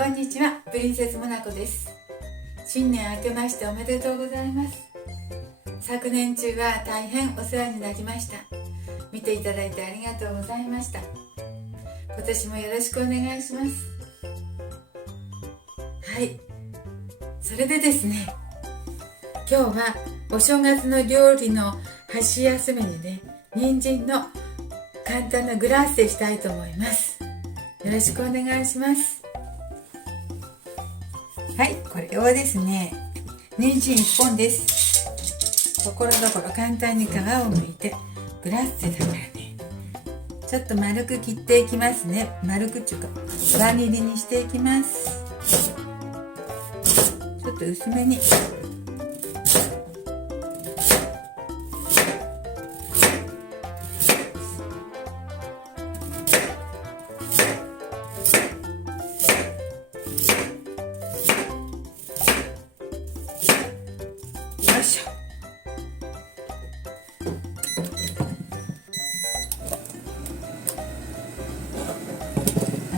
こんにちは、プリンセスモナコです。新年明けましておめでとうございます。昨年中は大変お世話になりました。見ていただいてありがとうございました。今年もよろしくお願いします。はい、それでですね、今日はお正月の料理の箸休めにね、人参の簡単なグラッセしたいと思います。よろしくお願いします。はい、これはですね、人参1本です。ところどころ簡単に皮を剥いて、グラッセだからね、ちょっと丸く切っていきますね。丸くちゅうか輪切りにしていきます。ちょっと薄めに。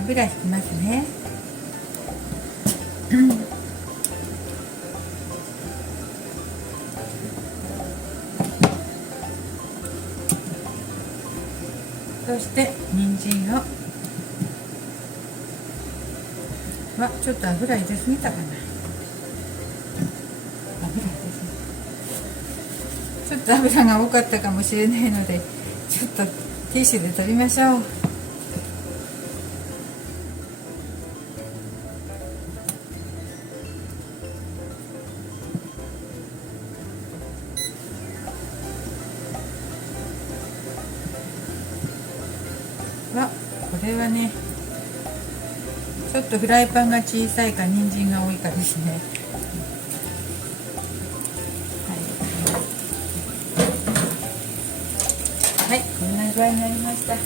油引きますね。そして人参をちょっと油入れすぎたかな。ちょっと油が多かったかもしれないので、ちょっとティッシュで取りましょう。これはね、ちょっとフライパンが小さいか人参が多いかですね。はい、こんな具合になりました。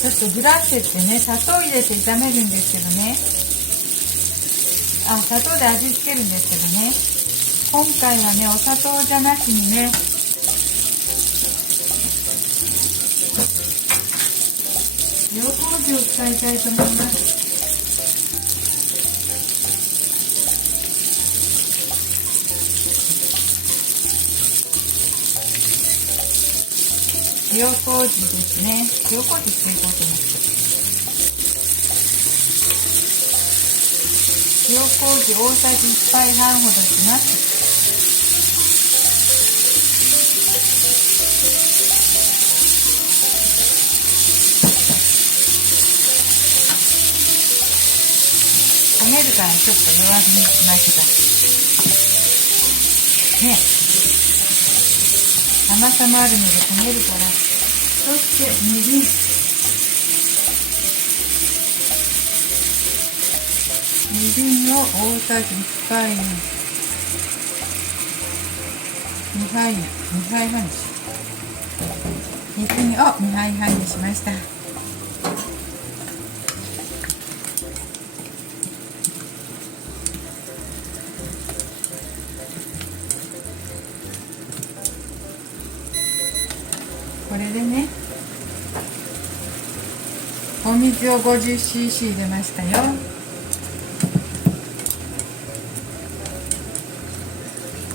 ちょっとグラッセってね、砂糖入れて炒めるんですけどね、砂糖で味付けるんですけどね、今回はね、お砂糖じゃなしにね、塩麹を使いたいと思います。塩麹ですね。塩麹していこうと思って。塩麹大さじ1杯半ほどします。焦げるからちょっと弱火にしました。ね。甘さもあるので焦げるから。そしてみりん。みりんを大さじ1杯に2杯半にしみりんを2杯半にしました。これでね、お水を 50cc 入れましたよ。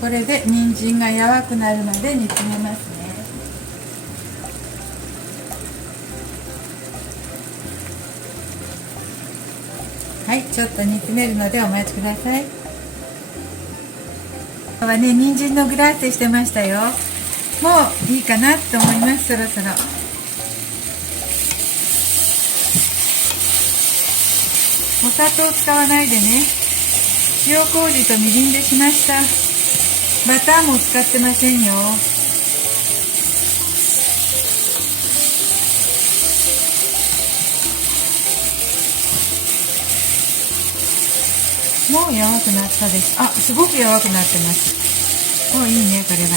これで人参が柔くなるまで煮詰めますね。はい、ちょっと煮詰めるのでお待ちください。今日はね、人参のグラッセしてましたよ。もういいかなと思います。そろそろお砂糖使わないでね、塩麹とみりんでしました。バターも使ってませんよ。もう弱くなったです。あ、すごく弱くなってます。もういいね、これは。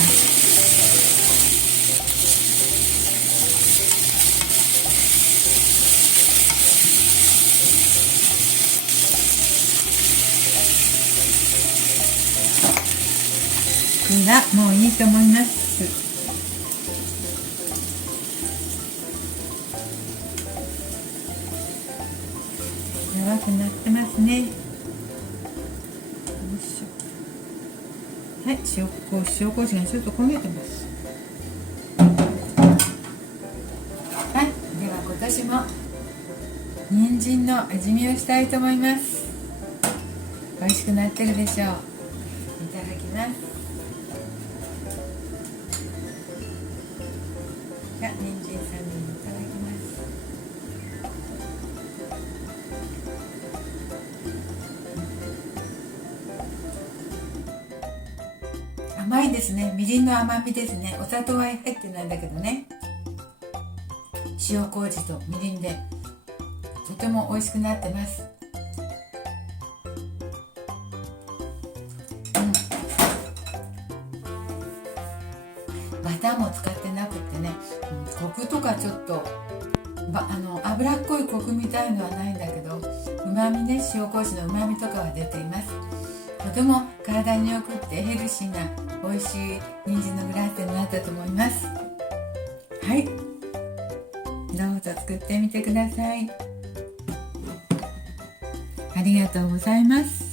もういいと思います。弱くなってますね。よいしょ。はい、塩麹がちょっと焦げてます。はい、では今年も人参の味見をしたいと思います。美味しくなってるでしょう。いただきます。じゃあ、人参さんにいただきます。甘いですね。みりんの甘みですね。お砂糖は入ってないんだけどね。塩麹とみりんでとても美味しくなってます。バターも使ってなくってね、コクとかちょっと脂っこいコクみたいのはないんだけど、うまみね、塩麹のうまみとかは出ています。とても体によくってヘルシーな美味しい人参のグラッセになったと思います。はい、どうぞ作ってみてください。ありがとうございます。